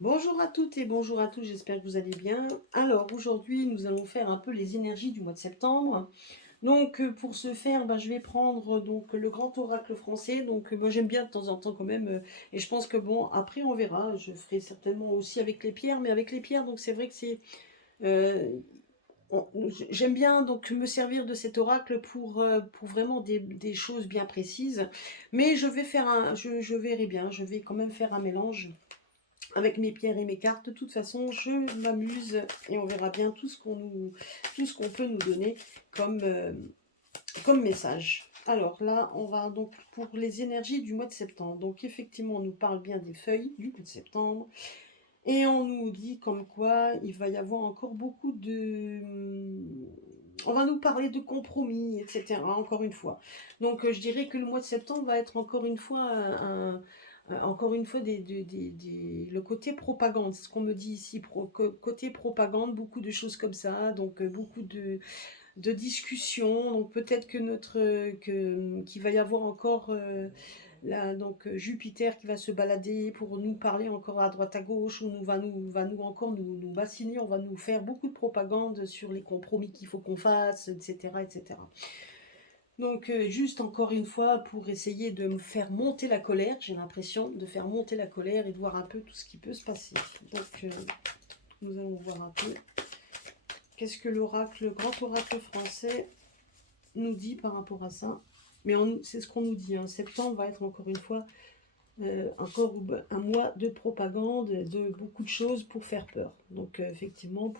Bonjour à toutes et bonjour à tous, j'espère que vous allez bien. Alors aujourd'hui, nous allons faire un peu les énergies du mois de septembre. Donc pour ce faire, je vais prendre donc le grand oracle français. Donc moi j'aime bien de temps en temps quand même, et je pense que bon, après on verra. Je ferai certainement aussi avec les pierres, mais avec les pierres, donc c'est vrai que c'est euh, j'aime bien donc me servir de cet oracle pour vraiment des choses bien précises. Mais je vais faire je verrai bien, je vais quand même faire un mélange avec mes pierres et mes cartes. De toute façon, je m'amuse et on verra bien tout ce qu'on peut nous donner comme, comme message. Alors là, on va donc pour les énergies du mois de septembre. Donc effectivement, on nous parle bien des feuilles du mois de septembre. Et on nous dit comme quoi il va y avoir encore beaucoup de... On va nous parler de compromis, etc. Encore une fois. Donc je dirais que le mois de septembre va être encore une fois encore une fois le côté propagande, c'est ce qu'on me dit ici, côté propagande, beaucoup de choses comme ça, donc beaucoup de discussions, donc peut-être que qu'il va y avoir encore là, donc Jupiter qui va se balader pour nous parler encore à droite à gauche, ou va nous encore nous bassiner, on va nous faire beaucoup de propagande sur les compromis qu'il faut qu'on fasse, etc. etc. Donc juste encore une fois pour essayer de me faire monter la colère, j'ai l'impression de faire monter la colère et de voir un peu tout ce qui peut se passer. Donc nous allons voir un peu qu'est-ce que l'oracle, le grand oracle français nous dit par rapport à ça. Mais c'est ce qu'on nous dit, hein. Septembre va être encore une fois encore un mois de propagande, de beaucoup de choses pour faire peur. Donc effectivement,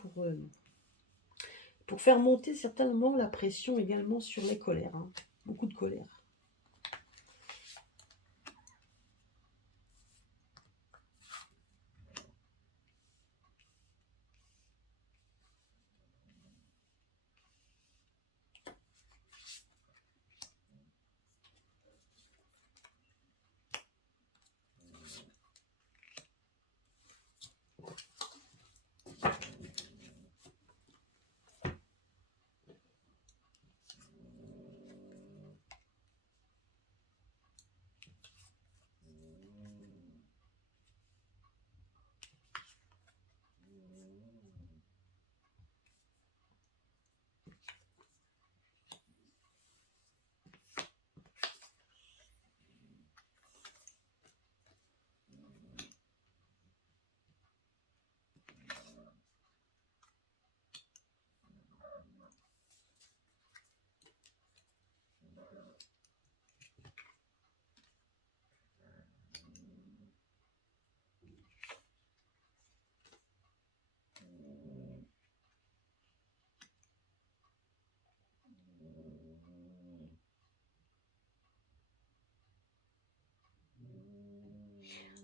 pour faire monter certainement la pression également sur les colères. Hein. Beaucoup de colère.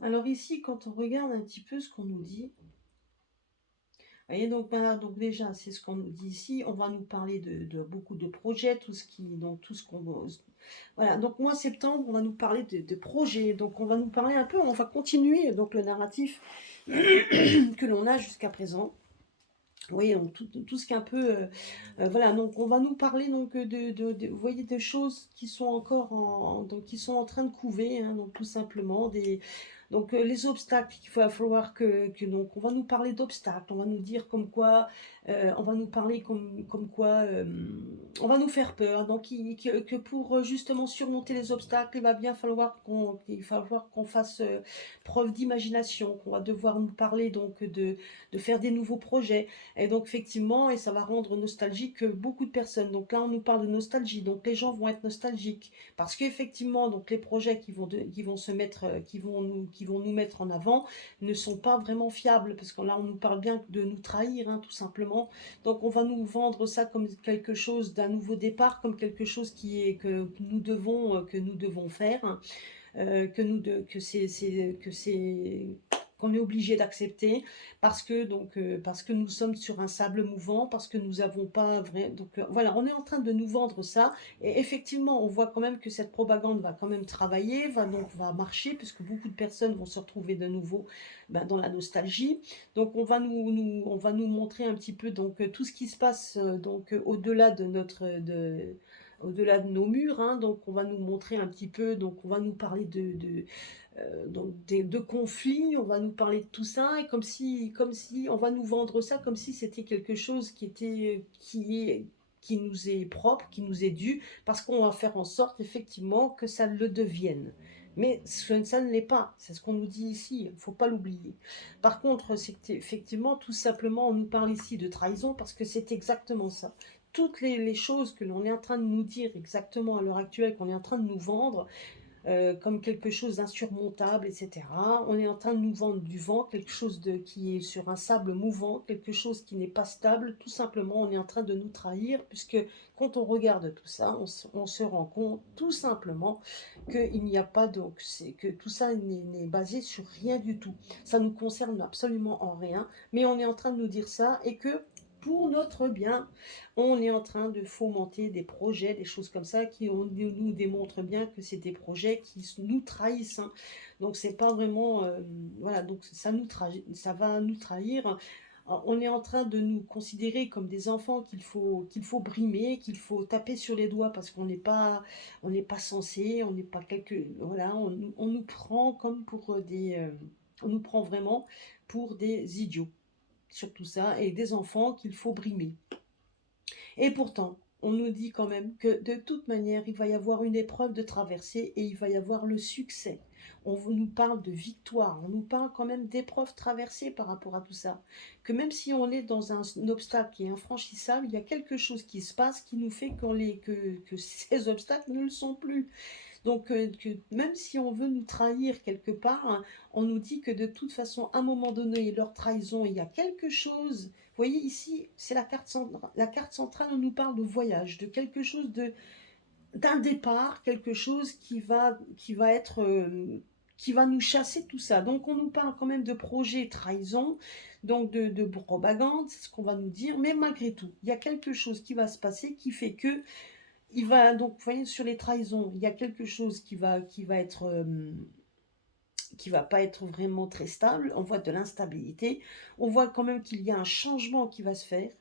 Alors ici, quand on regarde un petit peu ce qu'on nous dit, vous voyez, donc, donc déjà, c'est ce qu'on nous dit ici. On va nous parler de beaucoup de projets, tout ce qu'on... Voilà, donc mois septembre, on va nous parler de projets. Donc on va nous parler un peu, on va continuer donc le narratif que l'on a jusqu'à présent. Oui, donc tout ce qui est un peu... voilà, donc on va nous parler donc, vous voyez, des choses qui sont encore donc, qui sont en train de couver, hein, donc tout simplement des... Donc les obstacles qu'il va falloir donc on va nous parler d'obstacles, on va nous dire comme quoi, on va nous parler comme quoi, on va nous faire peur. Donc que pour justement surmonter les obstacles, il va falloir qu'on fasse preuve d'imagination, qu'on va devoir nous parler donc de faire des nouveaux projets. Et donc effectivement, et ça va rendre nostalgique beaucoup de personnes. Donc là, on nous parle de nostalgie. Donc les gens vont être nostalgiques parce qu'effectivement, donc les projets qui vont se mettre, qui vont nous mettre en avant, ne sont pas vraiment fiables parce que là, on nous parle bien de nous trahir, hein, tout simplement. Donc on va nous vendre ça comme quelque chose d'un nouveau départ, comme quelque chose que nous devons faire, hein, que c'est qu'on est obligé d'accepter parce que nous sommes sur un sable mouvant, parce que nous avons pas vrai. Donc voilà, on est en train de nous vendre ça et effectivement, on voit quand même que cette propagande va quand même travailler, va marcher puisque beaucoup de personnes vont se retrouver de nouveau dans la nostalgie. Donc on va nous montrer un petit peu donc tout ce qui se passe au-delà de au-delà de nos murs, hein, donc on va nous montrer un petit peu, donc on va nous parler donc de conflits, on va nous parler de tout ça, et comme si on va nous vendre ça comme si c'était quelque chose qui nous est propre, qui nous est dû, parce qu'on va faire en sorte effectivement que ça le devienne. Mais ça ne l'est pas, c'est ce qu'on nous dit ici, il ne faut pas l'oublier. Par contre, c'est effectivement, tout simplement, on nous parle ici de trahison parce que c'est exactement ça. Toutes les choses que l'on est en train de nous dire exactement à l'heure actuelle, qu'on est en train de nous vendre, comme quelque chose d'insurmontable, etc. On est en train de nous vendre du vent, quelque chose qui est sur un sable mouvant, quelque chose qui n'est pas stable. Tout simplement, on est en train de nous trahir, puisque quand on regarde tout ça, on se rend compte tout simplement qu'il n'y a pas, donc, c'est que tout ça n'est basé sur rien du tout. Ça nous concerne absolument en rien, mais on est en train de nous dire ça, et que pour notre bien, on est en train de fomenter des projets, des choses comme ça, qui nous démontrent bien que c'est des projets qui nous trahissent, hein. Donc c'est pas vraiment, voilà, donc ça va nous trahir. On est en train de nous considérer comme des enfants qu'il faut brimer, qu'il faut taper sur les doigts parce on n'est pas censé, on n'est pas voilà, on nous prend comme pour on nous prend vraiment pour des idiots sur tout ça, et des enfants qu'il faut brimer. Et pourtant, on nous dit quand même que de toute manière, il va y avoir une épreuve de traversée et il va y avoir le succès. On nous parle de victoire, on nous parle quand même d'épreuves traversées par rapport à tout ça. Que même si on est dans un obstacle qui est infranchissable, il y a quelque chose qui se passe qui nous fait que ces obstacles ne le sont plus. Donc, même si on veut nous trahir quelque part, hein, on nous dit que de toute façon, à un moment donné, leur trahison, il y a quelque chose. Vous voyez ici, c'est la carte centrale, on nous parle de voyage, de quelque chose d'un départ, quelque chose qui va nous chasser tout ça. Donc, on nous parle quand même de projet trahison, donc de propagande, c'est ce qu'on va nous dire. Mais malgré tout, il y a quelque chose qui va se passer qui fait que il va donc, vous voyez, sur les trahisons, il y a quelque chose qui va pas être vraiment très stable. On voit de l'instabilité. On voit quand même qu'il y a un changement qui va se faire.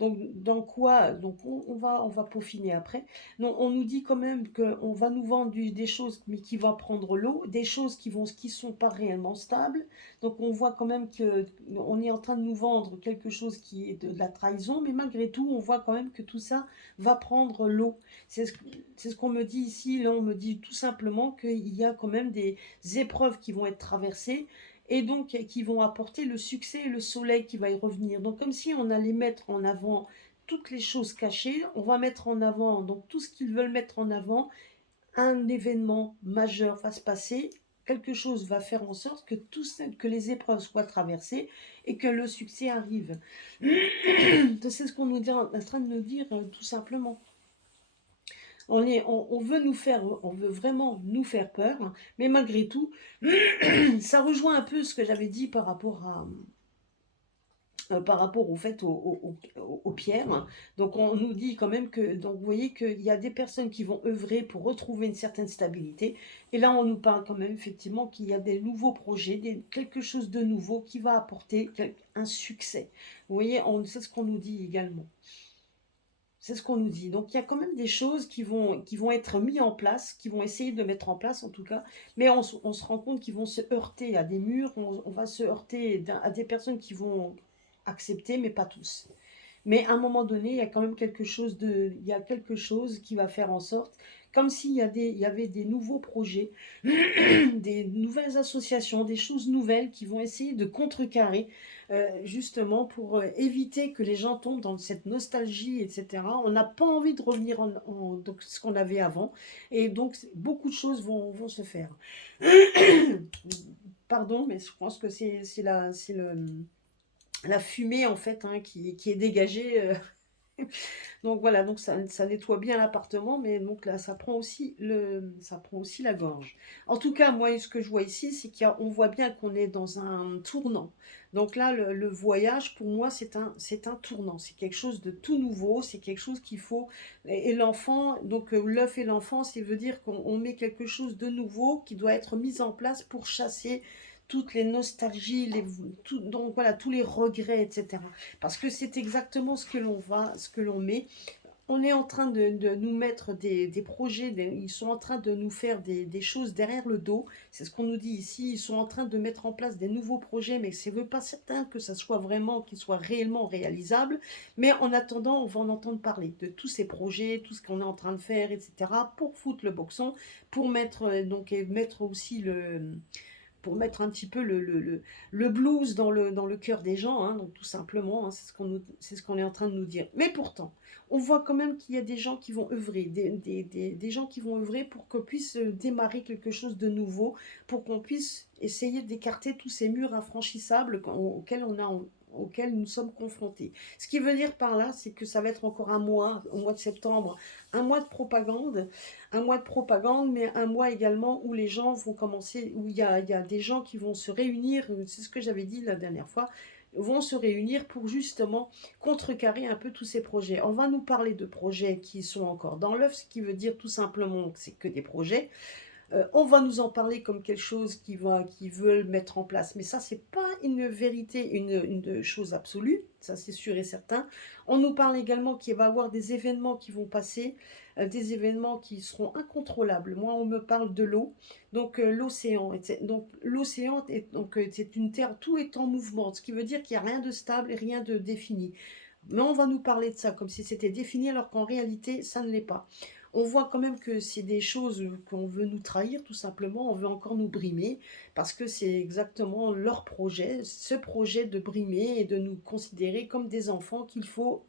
Donc, dans quoi? Donc, on va peaufiner après. Non, on nous dit quand même qu'on va nous vendre des choses, mais qui vont prendre l'eau, des choses qui sont pas réellement stables. Donc, on voit quand même que on est en train de nous vendre quelque chose qui est de la trahison, mais malgré tout, on voit quand même que tout ça va prendre l'eau. C'est ce qu'on me dit ici. Là, on me dit tout simplement qu'il y a quand même des épreuves qui vont être traversées, et donc qui vont apporter le succès et le soleil qui va y revenir. Donc comme si on allait mettre en avant toutes les choses cachées, on va mettre en avant donc tout ce qu'ils veulent mettre en avant, un événement majeur va se passer, quelque chose va faire en sorte que les épreuves soient traversées et que le succès arrive. C'est ce qu'on nous dit, en train de nous dire, tout simplement. On veut on veut vraiment nous faire peur, hein, mais malgré tout, ça rejoint un peu ce que j'avais dit par rapport au fait aux pierres. Donc on nous dit quand même que, donc vous voyez qu'il y a des personnes qui vont œuvrer pour retrouver une certaine stabilité. Et là on nous parle quand même effectivement qu'il y a des nouveaux projets, quelque chose de nouveau qui va apporter un succès. Vous voyez, c'est ce qu'on nous dit également. C'est ce qu'on nous dit. Donc il y a quand même des choses qui vont être mises en place, qui vont essayer de mettre en place en tout cas, mais on se rend compte qu'ils vont se heurter à des murs, on va se heurter à des personnes qui vont accepter, mais pas tous. Mais à un moment donné, il y a quand même il y a quelque chose qui va faire en sorte, comme il y avait des nouveaux projets, des nouvelles associations, des choses nouvelles qui vont essayer de contrecarrer, justement pour éviter que les gens tombent dans cette nostalgie, etc. On n'a pas envie de revenir donc, ce qu'on avait avant, et donc beaucoup de choses vont se faire. Pardon, mais je pense que c'est la fumée en fait, hein, qui est dégagée. Donc voilà, donc ça nettoie bien l'appartement, mais donc là, ça prend aussi la gorge. En tout cas, moi, ce que je vois ici, c'est qu'on voit bien qu'on est dans un tournant. Donc là, le voyage, pour moi, c'est un tournant. C'est quelque chose de tout nouveau, c'est quelque chose qu'il faut. Et l'enfant, donc l'œuf et l'enfant, ça veut dire qu'on met quelque chose de nouveau qui doit être mis en place pour chasser toutes les nostalgies, donc voilà, tous les regrets, etc. Parce que c'est exactement ce que l'on met. on est en train de nous mettre des projets, ils sont en train de nous faire des choses derrière le dos. C'est ce qu'on nous dit ici. Ils sont en train de mettre en place des nouveaux projets, mais c'est pas certain que ça soit vraiment, qu'ils soient réellement réalisables. Mais en attendant, on va en entendre parler de tous ces projets, tout ce qu'on est en train de faire, etc. pour foutre le boxon, pour mettre, donc, et mettre aussi pour mettre un petit peu le blues dans le cœur des gens, hein, donc tout simplement, hein, c'est ce qu'on est en train de nous dire. Mais pourtant, on voit quand même qu'il y a des gens qui vont œuvrer, des gens qui vont œuvrer pour qu'on puisse démarrer quelque chose de nouveau, pour qu'on puisse essayer d'écarter tous ces murs infranchissables auxquels nous sommes confrontés. Ce qui veut dire par là, c'est que ça va être encore un mois, au mois de septembre, un mois de propagande, mais un mois également où les gens vont commencer, où il y a des gens qui vont se réunir, c'est ce que j'avais dit la dernière fois, vont se réunir pour justement contrecarrer un peu tous ces projets. On va nous parler de projets qui sont encore dans l'œuf, ce qui veut dire tout simplement que c'est que des projets. On va nous en parler comme quelque chose qui veulent mettre en place, mais ça, c'est pas une vérité, une chose absolue, ça c'est sûr et certain. On nous parle également qu'il va y avoir des événements qui vont passer, des événements qui seront incontrôlables. Moi, on me parle de l'eau, donc l'océan. Donc l'océan, c'est une terre, tout est en mouvement, ce qui veut dire qu'il n'y a rien de stable et rien de défini. Mais on va nous parler de ça comme si c'était défini, alors qu'en réalité, ça ne l'est pas. On voit quand même que c'est des choses qu'on veut nous trahir, tout simplement, on veut encore nous brimer, parce que c'est exactement leur projet, ce projet de brimer et de nous considérer comme des enfants qu'il faut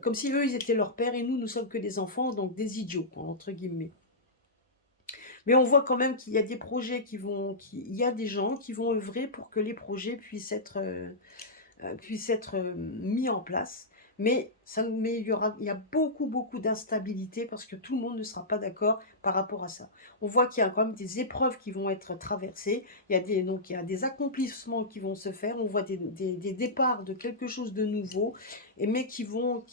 comme si eux, ils étaient leurs pères, et nous sommes que des enfants, donc des idiots, quoi, entre guillemets. Mais on voit quand même qu'il y a des projets il y a des gens qui vont œuvrer pour que les projets puissent être mis en place. Mais il y a beaucoup, beaucoup d'instabilité parce que tout le monde ne sera pas d'accord par rapport à ça. On voit qu'il y a quand même des épreuves qui vont être traversées, donc il y a des accomplissements qui vont se faire, on voit des départs de quelque chose de nouveau, mais qui vont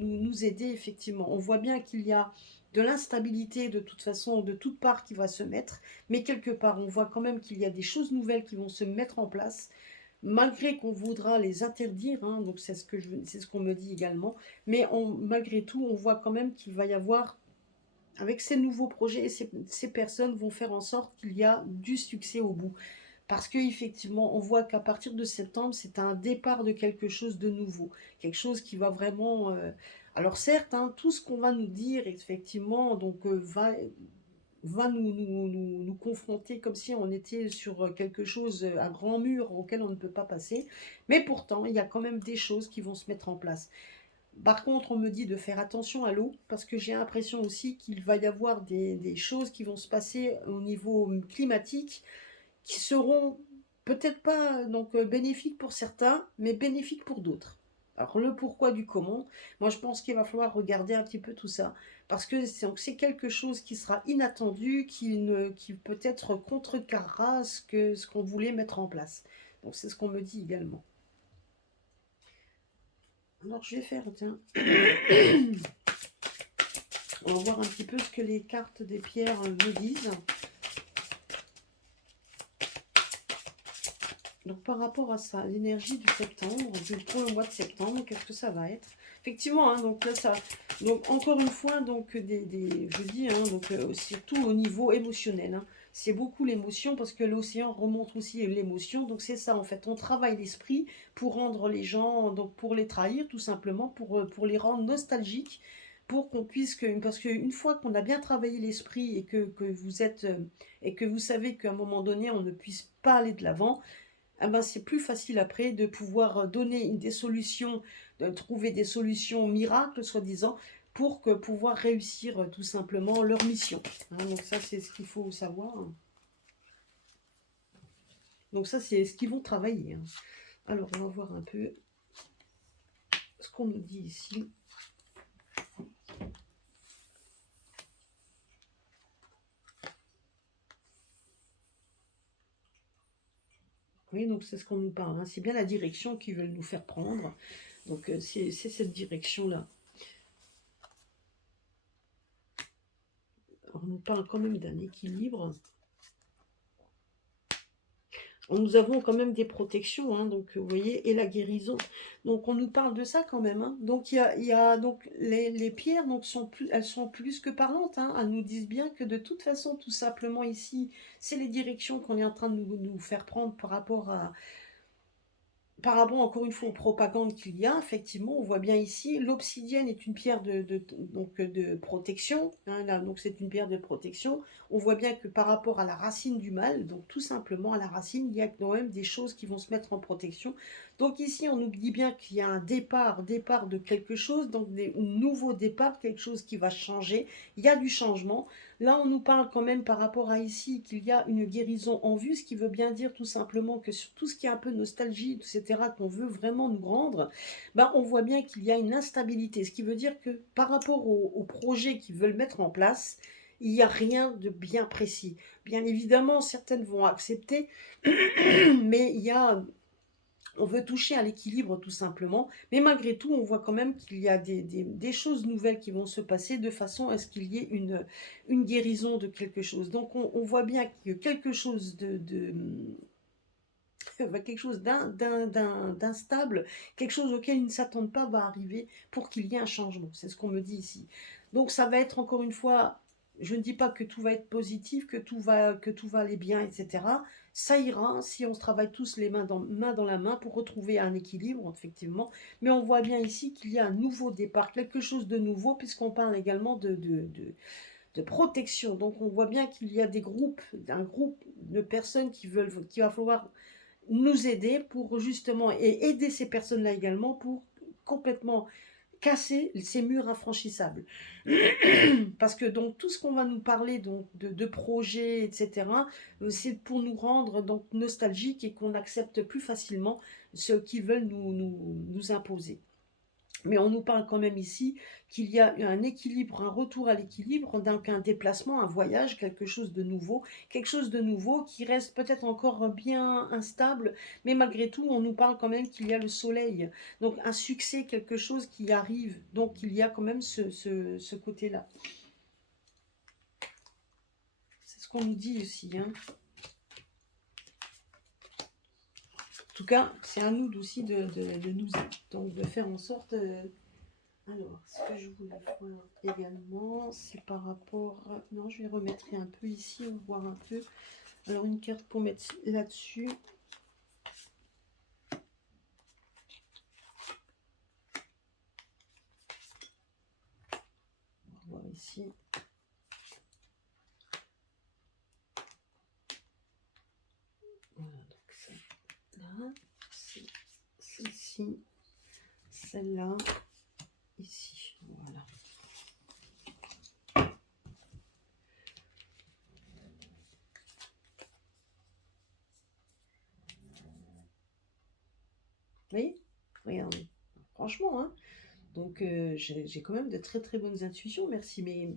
nous aider effectivement. On voit bien qu'il y a de l'instabilité de toute façon, de toutes parts qui va se mettre, mais quelque part, on voit quand même qu'il y a des choses nouvelles qui vont se mettre en place malgré qu'on voudra les interdire, hein, donc c'est ce qu'on me dit également, mais malgré tout, on voit quand même qu'il va y avoir, avec ces nouveaux projets, ces personnes vont faire en sorte qu'il y a du succès au bout. Parce qu'effectivement, on voit qu'à partir de septembre, c'est un départ de quelque chose de nouveau, quelque chose qui va vraiment... Alors certes, hein, tout ce qu'on va nous dire, effectivement, donc va nous confronter comme si on était sur quelque chose, un grand mur auquel on ne peut pas passer. Mais pourtant, il y a quand même des choses qui vont se mettre en place. Par contre, on me dit de faire attention à l'eau, parce que j'ai l'impression aussi qu'il va y avoir des choses qui vont se passer au niveau climatique, qui seront peut-être pas donc bénéfiques pour certains, mais bénéfiques pour d'autres. Alors le pourquoi du comment, moi je pense qu'il va falloir regarder un petit peu tout ça, parce que c'est quelque chose qui sera inattendu, qui peut-être contrecarrera ce qu'on voulait mettre en place. Donc c'est ce qu'on me dit également. Alors je vais faire, tiens, on va voir un petit peu ce que les cartes des pierres me disent. Donc par rapport à ça, l'énergie du septembre, pour le mois de septembre, qu'est-ce que ça va être? Effectivement, hein, donc là ça, donc encore une fois, donc je dis, hein, donc surtout au niveau émotionnel, hein, c'est beaucoup l'émotion parce que l'océan remonte aussi l'émotion, donc c'est ça en fait, on travaille l'esprit pour rendre les gens, donc pour les trahir tout simplement, pour les rendre nostalgiques, pour qu'on puisse parce qu'une fois qu'on a bien travaillé l'esprit que vous êtes et que vous savez qu'à un moment donné on ne puisse pas aller de l'avant, ah ben, c'est plus facile après de pouvoir donner des solutions, de trouver des solutions miracles, soi-disant, pour pouvoir réussir tout simplement leur mission. Hein, donc ça, c'est ce qu'il faut savoir. Donc ça, c'est ce qu'ils vont travailler. Hein. Alors, on va voir un peu ce qu'on nous dit ici. Oui, donc c'est ce qu'on nous parle. Hein. C'est bien la direction qu'ils veulent nous faire prendre. Donc c'est cette direction-là. On nous parle quand même d'un équilibre. Nous avons quand même des protections, hein, donc vous voyez, et la guérison. Donc on nous parle de ça quand même, hein. Donc donc les pierres donc elles sont plus que parlantes, hein. Elles nous disent bien que de toute façon, tout simplement ici, c'est les directions qu'on est en train de nous faire prendre par rapport, encore une fois, aux propagandes qu'il y a, effectivement, on voit bien ici, l'obsidienne est une pierre donc, de protection, hein, là, donc c'est une pierre de protection. On voit bien que par rapport à la racine du mal, donc tout simplement à la racine, il y a quand même des choses qui vont se mettre en protection. Donc ici, on nous dit bien qu'il y a un départ de quelque chose, donc un nouveau départ, quelque chose qui va changer. Il y a du changement. Là, on nous parle quand même par rapport à ici qu'il y a une guérison en vue, ce qui veut bien dire tout simplement que sur tout ce qui est un peu nostalgie, etc., qu'on veut vraiment nous rendre, ben, on voit bien qu'il y a une instabilité. Ce qui veut dire que par rapport aux projets qu'ils veulent mettre en place, il n'y a rien de bien précis. Bien évidemment, certaines vont accepter, mais on veut toucher à l'équilibre tout simplement, mais malgré tout, on voit quand même qu'il y a des choses nouvelles qui vont se passer de façon à ce qu'il y ait une guérison de quelque chose. Donc on voit bien que quelque chose quelque chose d'instable, quelque chose auquel ils ne s'attendent pas va arriver pour qu'il y ait un changement. C'est ce qu'on me dit ici. Donc ça va être encore une fois, je ne dis pas que tout va être positif, que tout va aller bien, etc. Ça ira si on se travaille tous les main dans la main pour retrouver un équilibre, effectivement. Mais on voit bien ici qu'il y a un nouveau départ, quelque chose de nouveau, puisqu'on parle également de protection. Donc on voit bien qu'il y a un groupe de personnes qui va falloir nous aider pour justement, et aider ces personnes-là également pour complètement casser ces murs infranchissables. Parce que donc tout ce qu'on va nous parler donc de projets, etc., c'est pour nous rendre donc nostalgiques et qu'on accepte plus facilement ce qu'ils veulent nous imposer. Mais on nous parle quand même ici qu'il y a un équilibre, un retour à l'équilibre, donc un déplacement, un voyage, quelque chose de nouveau qui reste peut-être encore bien instable, mais malgré tout, on nous parle quand même qu'il y a le soleil, donc un succès, quelque chose qui arrive, donc il y a quand même ce côté-là. C'est ce qu'on nous dit aussi, hein. En tout cas, c'est à nous aussi de nous, donc de faire en sorte. Alors, ce que je voulais voir également, c'est par rapport... Non, je vais remettre un peu ici, on va voir un peu. Alors, une carte pour mettre là-dessus. On va voir ici. Voilà, donc celle-là, celle-ci, celle-là, ici, voilà. Vous voyez? Regardez. Franchement, hein. Donc, j'ai quand même de très très bonnes intuitions. Merci mes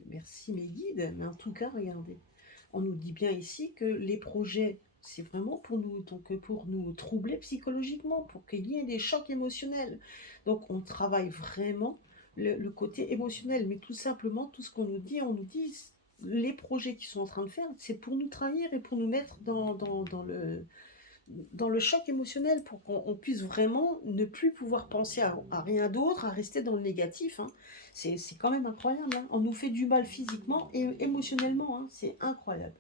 guides. Mais en tout cas, regardez. On nous dit bien ici que les projets, c'est vraiment pour nous troubler psychologiquement, pour qu'il y ait des chocs émotionnels. Donc, on travaille vraiment le côté émotionnel. Mais tout simplement, tout ce qu'on nous dit, on nous dit les projets qu'ils sont en train de faire, c'est pour nous trahir et pour nous mettre dans le choc émotionnel pour qu'on puisse vraiment ne plus pouvoir penser à rien d'autre, à rester dans le négatif, hein. C'est quand même incroyable, hein. On nous fait du mal physiquement et émotionnellement, hein. C'est incroyable.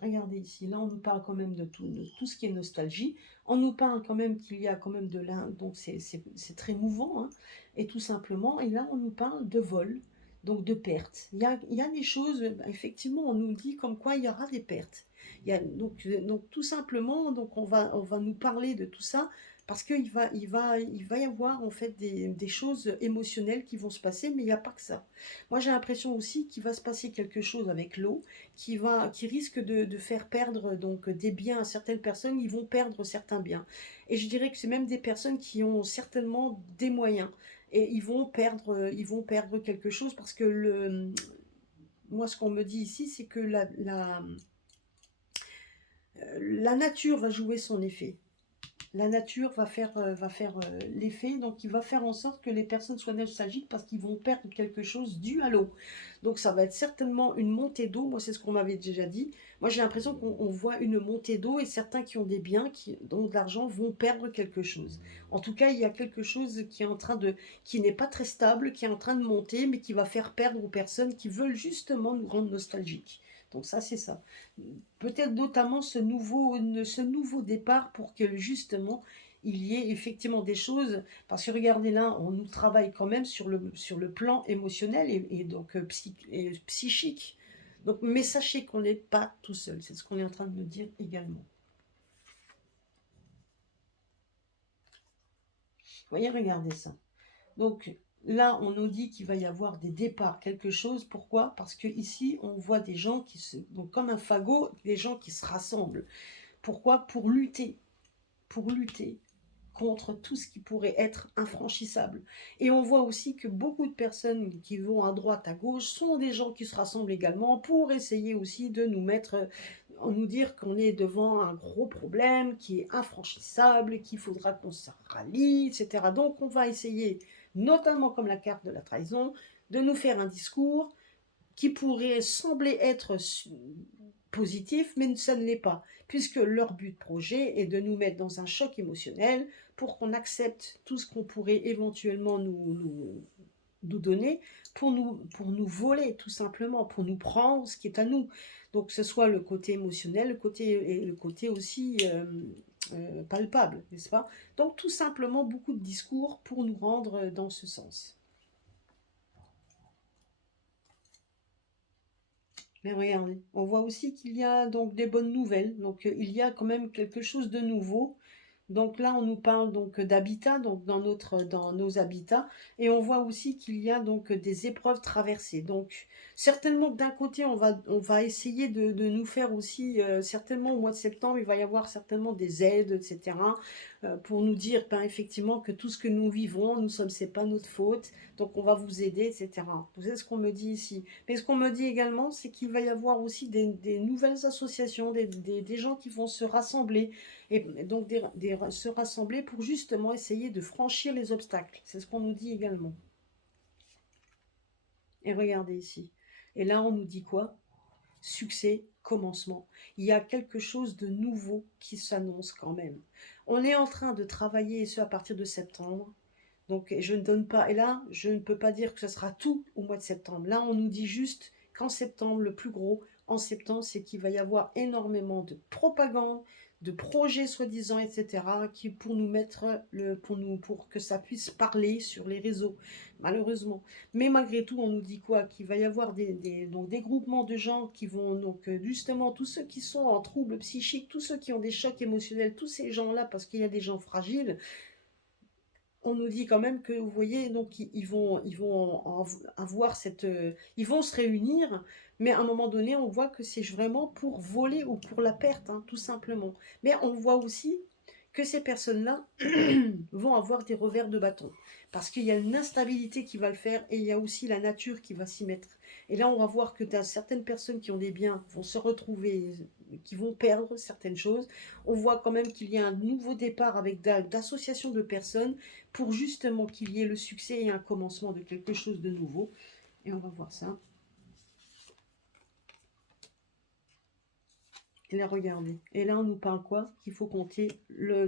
Regardez ici, là on nous parle quand même de tout ce qui est nostalgie. On nous parle quand même qu'il y a quand même de l'Inde, donc c'est très mouvant, hein. Et tout simplement, et là on nous parle de vol, donc de pertes. Il y a des choses, effectivement, on nous dit comme quoi il y aura des pertes. Donc tout simplement, donc on va nous parler de tout ça parce il va y avoir en fait des choses émotionnelles qui vont se passer, mais il n'y a pas que ça. Moi j'ai l'impression aussi qu'il va se passer quelque chose avec l'eau qui risque de faire perdre donc des biens à certaines personnes, ils vont perdre certains biens. Et je dirais que c'est même des personnes qui ont certainement des moyens et ils vont perdre quelque chose parce que moi ce qu'on me dit ici, c'est que la nature va jouer son effet. la nature va faire l'effet, donc il va faire en sorte que les personnes soient nostalgiques parce qu'ils vont perdre quelque chose dû à l'eau. Donc ça va être certainement une montée d'eau, moi c'est ce qu'on m'avait déjà dit. Moi j'ai l'impression qu'on voit une montée d'eau et certains qui ont des biens, qui ont de l'argent, vont perdre quelque chose. En tout cas, il y a quelque chose qui est en train de, qui n'est pas très stable, qui est en train de monter, mais qui va faire perdre aux personnes qui veulent justement nous rendre nostalgiques. Donc ça, c'est ça. Peut-être notamment ce nouveau départ pour que justement il y ait effectivement des choses, parce que regardez là, on nous travaille quand même sur le plan émotionnel et donc et psychique. Donc, mais sachez qu'on n'est pas tout seul, c'est ce qu'on est en train de me dire également. Vous voyez, regardez ça. Donc là, on nous dit qu'il va y avoir des départs, quelque chose. Pourquoi? Parce que ici, on voit des gens donc comme un fagot, des gens qui se rassemblent. Pourquoi? Pour lutter contre tout ce qui pourrait être infranchissable. Et on voit aussi que beaucoup de personnes qui vont à droite, à gauche, sont des gens qui se rassemblent également pour essayer aussi de nous mettre, nous dire qu'on est devant un gros problème qui est infranchissable, qu'il faudra qu'on se rallie, etc. Donc on va essayer, notamment comme la carte de la trahison, de nous faire un discours qui pourrait sembler être positif, mais ça ne l'est pas, puisque leur but projet est de nous mettre dans un choc émotionnel pour qu'on accepte tout ce qu'on pourrait éventuellement nous donner pour nous voler, tout simplement, pour nous prendre ce qui est à nous. Donc, que ce soit le côté émotionnel, le côté aussi palpable, n'est-ce pas? Donc, tout simplement, beaucoup de discours pour nous rendre dans ce sens. Mais regardez, on voit aussi qu'il y a donc des bonnes nouvelles. Donc il y a quand même quelque chose de nouveau. Donc là, on nous parle donc d'habitat, donc dans nos habitats, et on voit aussi qu'il y a donc des épreuves traversées. Donc certainement que d'un côté, on va essayer de nous faire aussi, certainement au mois de septembre, il va y avoir certainement des aides, etc., pour nous dire ben, effectivement que tout ce que nous vivons, c'est pas notre faute, donc on va vous aider, etc. Vous savez ce qu'on me dit ici. Mais ce qu'on me dit également, c'est qu'il va y avoir aussi des nouvelles associations, des gens qui vont se rassembler, et donc se rassembler pour justement essayer de franchir les obstacles. C'est ce qu'on nous dit également. Et regardez ici. Et là, on nous dit quoi? Succès, commencement. Il y a quelque chose de nouveau qui s'annonce quand même. On est en train de travailler, et ce à partir de septembre. Donc, je ne donne pas, et là, je ne peux pas dire que ce sera tout au mois de septembre. Là, on nous dit juste qu'en septembre, le plus gros, en septembre, c'est qu'il va y avoir énormément de propagande, de projets soi-disant, etc., qui pour nous mettre, pour que ça puisse parler sur les réseaux, malheureusement. Mais malgré tout, on nous dit quoi? Qu'il va y avoir donc des groupements de gens qui vont, donc justement, tous ceux qui sont en trouble psychique, tous ceux qui ont des chocs émotionnels, tous ces gens-là, parce qu'il y a des gens fragiles, on nous dit quand même que, vous voyez, donc ils vont avoir ils vont se réunir, mais à un moment donné, on voit que c'est vraiment pour voler ou pour la perte, hein, tout simplement. Mais on voit aussi que ces personnes-là vont avoir des revers de bâton, parce qu'il y a une instabilité qui va le faire, et il y a aussi la nature qui va s'y mettre. Et là, on va voir que certaines personnes qui ont des biens vont se retrouver, qui vont perdre certaines choses. On voit quand même qu'il y a un nouveau départ avec d'associations de personnes pour justement qu'il y ait le succès et un commencement de quelque chose de nouveau. Et on va voir ça. Et là, regardez. Et là, on nous parle quoi? Qu'il faut compter là,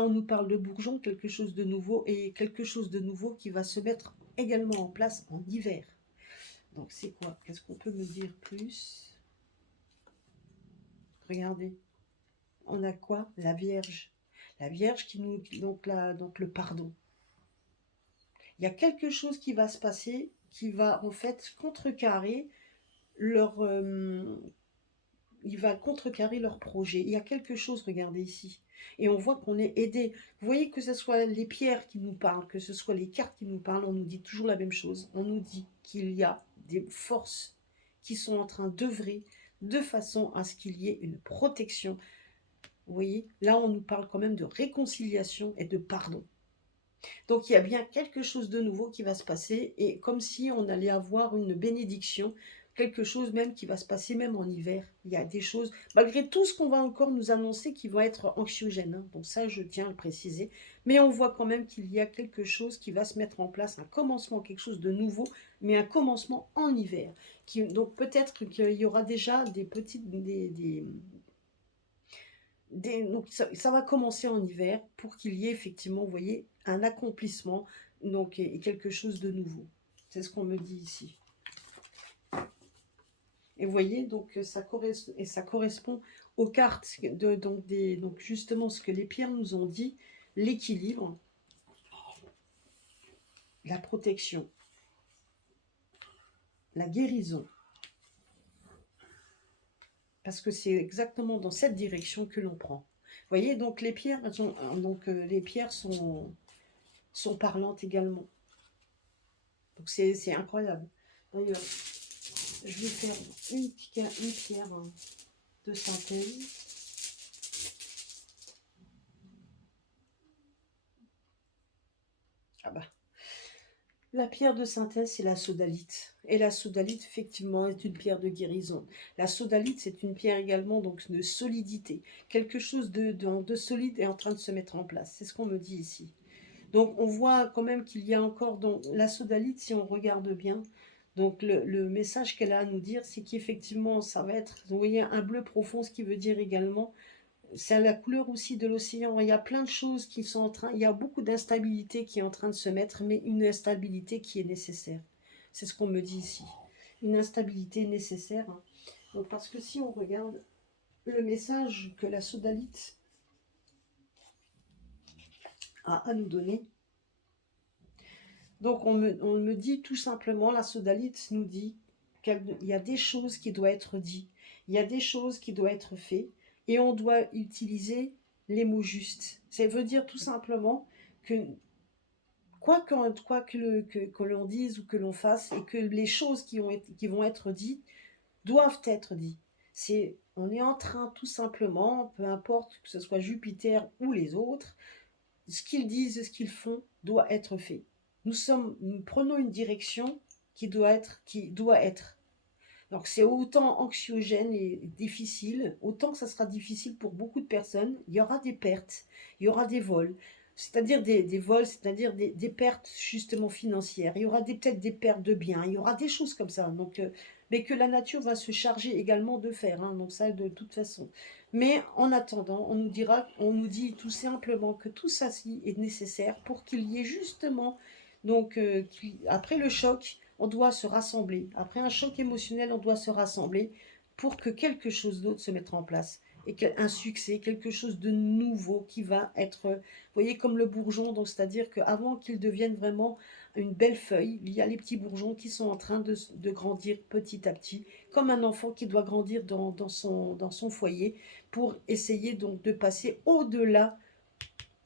on nous parle de bourgeon, quelque chose de nouveau, et quelque chose de nouveau qui va se mettre également en place en hiver. Donc, c'est quoi? Qu'est-ce qu'on peut me dire plus? Regardez. On a quoi? La Vierge. La Vierge qui nous... donc le pardon. Il y a quelque chose qui va se passer qui va en fait contrecarrer leur... il va contrecarrer leur projet. Il y a quelque chose, regardez ici. Et on voit qu'on est aidé. Vous voyez que ce soit les pierres qui nous parlent, que ce soit les cartes qui nous parlent, on nous dit toujours la même chose. On nous dit qu'il y a des forces qui sont en train d'œuvrer de façon à ce qu'il y ait une protection. Vous voyez, là on nous parle quand même de réconciliation et de pardon. Donc il y a bien quelque chose de nouveau qui va se passer, et comme si on allait avoir une bénédiction quelque chose même qui va se passer même en hiver. Il y a des choses, malgré tout ce qu'on va encore nous annoncer, qui va être anxiogène, hein. Donc ça, je tiens à le préciser. Mais on voit quand même qu'il y a quelque chose qui va se mettre en place, un commencement, quelque chose de nouveau, mais un commencement en hiver. Donc peut-être qu'il y aura déjà des petites, donc ça va commencer en hiver pour qu'il y ait effectivement, vous voyez, un accomplissement, donc et quelque chose de nouveau. C'est ce qu'on me dit ici. Et vous voyez, donc ça correspond aux cartes donc justement ce que les pierres nous ont dit, l'équilibre, la protection, la guérison. Parce que c'est exactement dans cette direction que l'on prend. Vous voyez, donc les pierres, les pierres sont parlantes également. Donc c'est incroyable. D'ailleurs, je vais faire une pierre de synthèse. Ah bah. La pierre de synthèse, c'est la sodalite. Et la sodalite, effectivement, est une pierre de guérison. La sodalite, c'est une pierre également donc de solidité. Quelque chose de solide est en train de se mettre en place. C'est ce qu'on me dit ici. Donc, on voit quand même qu'il y a encore dans la sodalite, si on regarde bien, donc le message qu'elle a à nous dire, c'est qu'effectivement, ça va être, vous voyez, un bleu profond, ce qui veut dire également c'est la couleur aussi de l'océan. Il y a plein de choses qui sont en train, il y a beaucoup d'instabilité qui est en train de se mettre, mais une instabilité qui est nécessaire. C'est ce qu'on me dit ici. Une instabilité nécessaire. Donc, parce que si on regarde le message que la sodalite a à nous donner, donc on me dit tout simplement, la sodalite nous dit qu'il y a des choses qui doivent être dites, il y a des choses qui doivent être faites, et on doit utiliser les mots justes. Ça veut dire tout simplement que que l'on dise ou que l'on fasse, et que les choses qui vont être dites doivent être dites. On est en train tout simplement, peu importe que ce soit Jupiter ou les autres, ce qu'ils disent, ce qu'ils font doit être fait. Nous prenons une direction qui doit être. Donc c'est autant anxiogène et difficile, autant que ça sera difficile pour beaucoup de personnes. Il y aura des pertes, il y aura des vols, c'est-à-dire des vols, c'est-à-dire des pertes justement financières. Il y aura peut-être des pertes de biens, il y aura des choses comme ça. Donc, mais que la nature va se charger également de faire, hein, donc ça de toute façon. Mais en attendant, on nous dit tout simplement que tout ça est nécessaire pour qu'il y ait justement, donc après le choc, on doit se rassembler. Après un choc émotionnel, on doit se rassembler pour que quelque chose d'autre se mette en place. Et un succès, quelque chose de nouveau qui va être, vous voyez, comme le bourgeon, donc c'est-à-dire qu'avant qu'il devienne vraiment une belle feuille, il y a les petits bourgeons qui sont en train de grandir petit à petit, comme un enfant qui doit grandir dans son foyer pour essayer donc de passer au-delà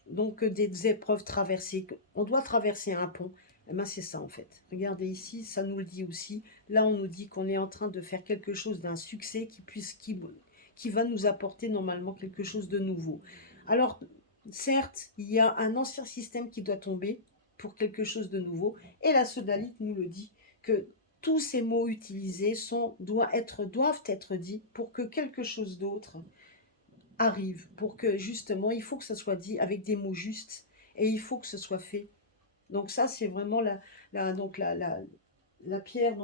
donc des épreuves traversées. On doit traverser un pont. Eh ben c'est ça en fait. Regardez ici, ça nous le dit aussi. Là, on nous dit qu'on est en train de faire quelque chose d'un succès qui va nous apporter normalement quelque chose de nouveau. Alors, certes, il y a un ancien système qui doit tomber pour quelque chose de nouveau. Et la sodalite nous le dit que tous ces mots utilisés doivent être dits pour que quelque chose d'autre arrive, pour que justement, il faut que ça soit dit avec des mots justes et il faut que ce soit fait. Donc ça, c'est vraiment la pierre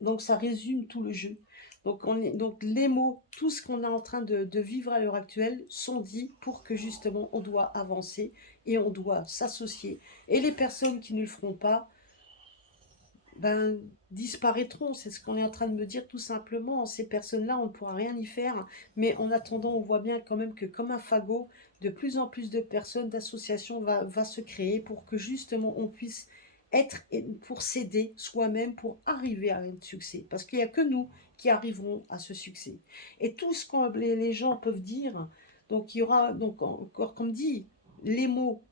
donc ça résume tout le jeu. Donc les mots, tout ce qu'on est en train de vivre à l'heure actuelle sont dits pour que justement on doit avancer et on doit s'associer. Et les personnes qui ne le feront pas, ben, disparaîtront. C'est ce qu'on est en train de me dire tout simplement. Ces personnes-là, on ne pourra rien y faire. Mais en attendant, on voit bien quand même que comme un fagot, de plus en plus de personnes, d'associations va se créer pour que justement on puisse être, pour s'aider soi-même pour arriver à un succès. Parce qu'il n'y a que nous qui arriverons à ce succès. Et tout ce que les gens peuvent dire, donc il y aura, donc encore comme dit, les mots,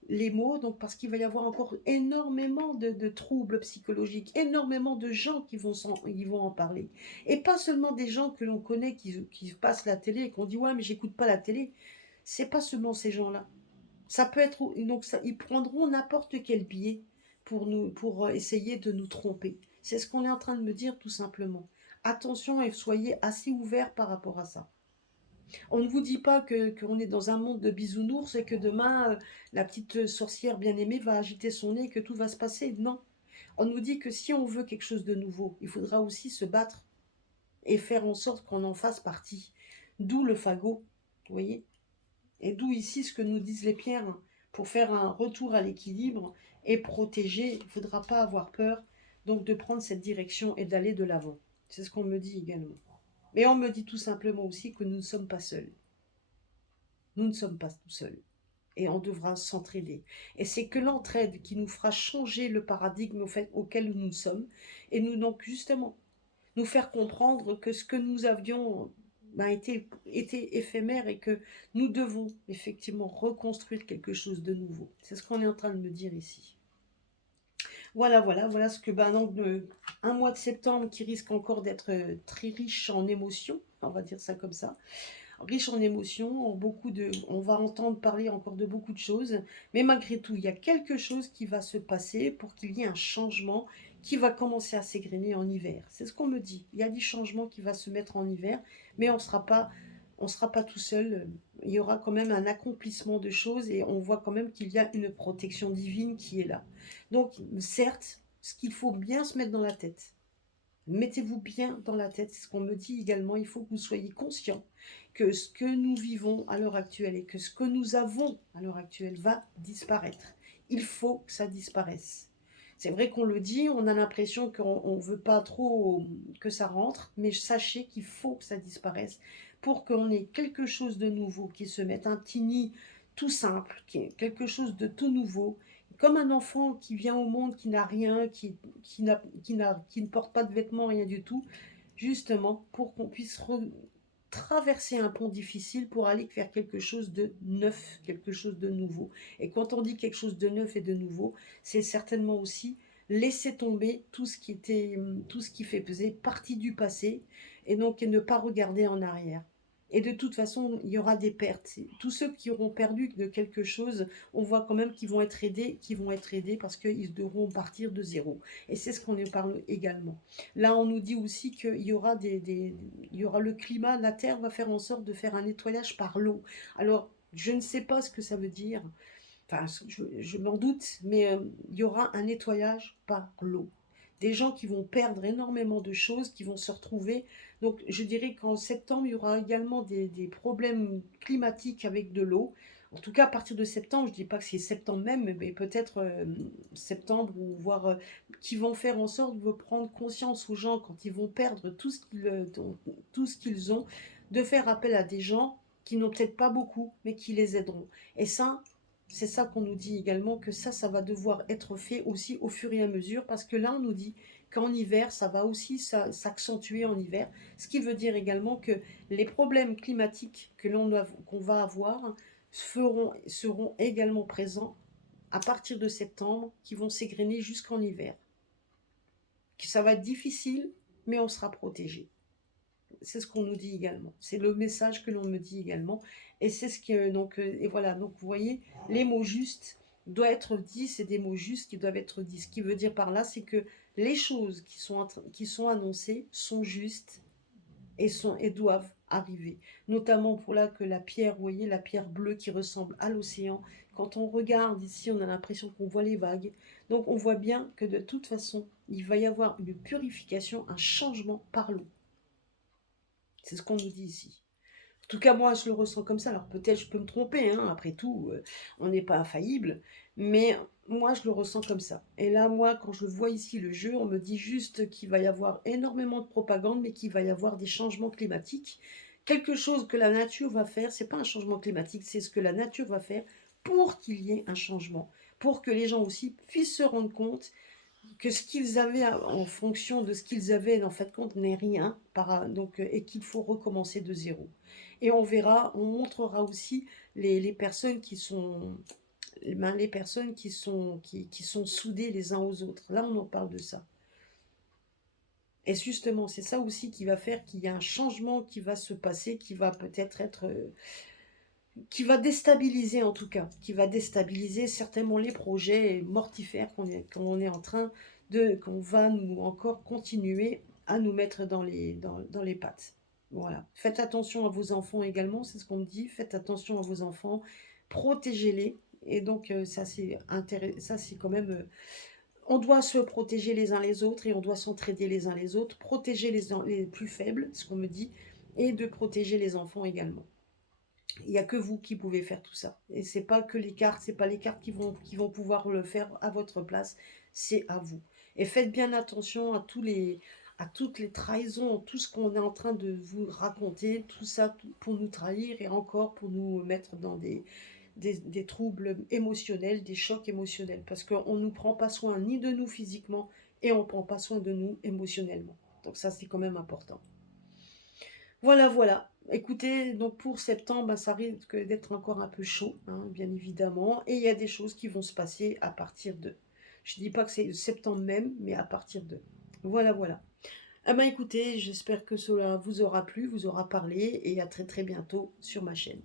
donc parce qu'il va y avoir encore énormément de troubles psychologiques, énormément de gens ils vont en parler. Et pas seulement des gens que l'on connaît qui passent la télé et qu'on dit ouais mais j'écoute pas la télé. C'est pas seulement ces gens-là. Ça peut être donc ça, ils prendront n'importe quel biais pour essayer de nous tromper. C'est ce qu'on est en train de me dire tout simplement. Attention et soyez assez ouverts par rapport à ça. On ne vous dit pas qu'on est dans un monde de bisounours et que demain, la petite sorcière bien-aimée va agiter son nez et que tout va se passer. Non. On nous dit que si on veut quelque chose de nouveau, il faudra aussi se battre et faire en sorte qu'on en fasse partie. D'où le fagot, vous voyez. Et d'où ici ce que nous disent les pierres. Pour faire un retour à l'équilibre et protéger, il ne faudra pas avoir peur donc de prendre cette direction et d'aller de l'avant. C'est ce qu'on me dit également. Mais on me dit tout simplement aussi que nous ne sommes pas seuls. Nous ne sommes pas tout seuls. Et on devra s'entraider. Et c'est que l'entraide qui nous fera changer le paradigme auquel nous sommes. Et nous, donc, justement, nous faire comprendre que ce que nous avions été éphémère et que nous devons effectivement reconstruire quelque chose de nouveau. C'est ce qu'on est en train de me dire ici. Voilà ce que donc, un mois de septembre qui risque encore d'être très riche en émotions, on va dire ça comme ça, riche en émotions, on va entendre parler encore de beaucoup de choses, mais malgré tout, il y a quelque chose qui va se passer pour qu'il y ait un changement qui va commencer à s'égrener en hiver. C'est ce qu'on me dit. Il y a des changements qui vont se mettre en hiver, mais on sera pas tout seul. Il y aura quand même un accomplissement de choses et on voit quand même qu'il y a une protection divine qui est là. Donc, certes, ce qu'il faut bien se mettre dans la tête, mettez-vous bien dans la tête, c'est ce qu'on me dit également, il faut que vous soyez conscients que ce que nous vivons à l'heure actuelle et que ce que nous avons à l'heure actuelle va disparaître. Il faut que ça disparaisse. C'est vrai qu'on le dit, on a l'impression qu'on ne veut pas trop que ça rentre, mais sachez qu'il faut que ça disparaisse pour qu'on ait quelque chose de nouveau qui se mette, un petit nid tout simple, quelque chose de tout nouveau, comme un enfant qui vient au monde, qui n'a rien, qui ne porte pas de vêtements, rien du tout, justement pour qu'on puisse traverser un pont difficile pour aller vers quelque chose de neuf, quelque chose de nouveau. Et quand on dit quelque chose de neuf et de nouveau, c'est certainement aussi laisser tomber tout ce qui fait peser partie du passé, et donc ne pas regarder en arrière. Et de toute façon, il y aura des pertes. Tous ceux qui auront perdu de quelque chose, on voit quand même qu'ils vont être aidés parce qu'ils devront partir de zéro. Et c'est ce qu'on nous parle également. Là, on nous dit aussi qu'il y aura il y aura le climat, la Terre va faire en sorte de faire un nettoyage par l'eau. Alors, je ne sais pas ce que ça veut dire, enfin, je m'en doute, mais il y aura un nettoyage par l'eau. Des gens qui vont perdre énormément de choses, qui vont se retrouver. Donc, je dirais qu'en septembre, il y aura également des problèmes climatiques avec de l'eau. En tout cas, à partir de septembre, je ne dis pas que c'est septembre même, mais peut-être septembre, ou voire qui vont faire en sorte de prendre conscience aux gens quand ils vont perdre tout ce qu'ils ont, de faire appel à des gens qui n'ont peut-être pas beaucoup, mais qui les aideront. Et ça, c'est ça qu'on nous dit également, que ça va devoir être fait aussi au fur et à mesure, parce que là, on nous dit qu'en hiver, ça va aussi s'accentuer en hiver, ce qui veut dire également que les problèmes climatiques qu'on va avoir seront également présents à partir de septembre, qui vont s'égrener jusqu'en hiver. Ça va être difficile, mais on sera protégé. C'est ce qu'on nous dit également. C'est le message que l'on me dit également. Et c'est ce que et voilà. Donc vous voyez, les mots justes doivent être dits. C'est des mots justes qui doivent être dits. Ce qui veut dire par là, c'est que les choses qui sont annoncées sont justes et doivent arriver. Notamment pour là que la pierre, vous voyez, la pierre bleue qui ressemble à l'océan. Quand on regarde ici, on a l'impression qu'on voit les vagues. Donc on voit bien que de toute façon, il va y avoir une purification, un changement par l'eau. C'est ce qu'on nous dit ici. En tout cas, moi, je le ressens comme ça. Alors peut-être je peux me tromper, hein. Après tout, on n'est pas infaillible. Mais moi, je le ressens comme ça. Et là, moi, quand je vois ici le jeu, on me dit juste qu'il va y avoir énormément de propagande, mais qu'il va y avoir des changements climatiques. Quelque chose que la nature va faire, c'est pas un changement climatique, c'est ce que la nature va faire pour qu'il y ait un changement. Pour que les gens aussi puissent se rendre compte que ce qu'ils avaient en fonction de ce qu'ils avaient, en fait, compte n'est rien, et qu'il faut recommencer de zéro. Et on verra, on montrera aussi les personnes qui sont, les personnes qui sont soudées les uns aux autres. Là, on en parle de ça. Et justement, c'est ça aussi qui va faire qu'il y a un changement qui va se passer, qui va peut-être être qui va déstabiliser en tout cas, qui va déstabiliser certainement les projets mortifères qu'on est en train qu'on va nous encore continuer à nous mettre dans les pattes. Voilà. Faites attention à vos enfants également, c'est ce qu'on me dit. Faites attention à vos enfants, protégez-les. Et donc, ça, c'est quand même... on doit se protéger les uns les autres et on doit s'entraider les uns les autres, protéger les plus faibles, ce qu'on me dit, et de protéger les enfants également. Il n'y a que vous qui pouvez faire tout ça. Et c'est pas que les cartes, c'est pas les cartes qui vont pouvoir le faire à votre place, c'est à vous. Et faites bien attention à toutes les trahisons, tout ce qu'on est en train de vous raconter, tout ça pour nous trahir et encore pour nous mettre dans des troubles émotionnels, des chocs émotionnels. Parce qu'on ne prend pas soin ni de nous physiquement et on ne prend pas soin de nous émotionnellement. Donc ça, c'est quand même important. Voilà, voilà. Écoutez, donc pour septembre, ça risque d'être encore un peu chaud, hein, bien évidemment. Et il y a des choses qui vont se passer à partir de. Je ne dis pas que c'est septembre même, mais à partir de. Voilà, voilà. Ah ben écoutez, j'espère que cela vous aura plu, vous aura parlé, et à très très bientôt sur ma chaîne.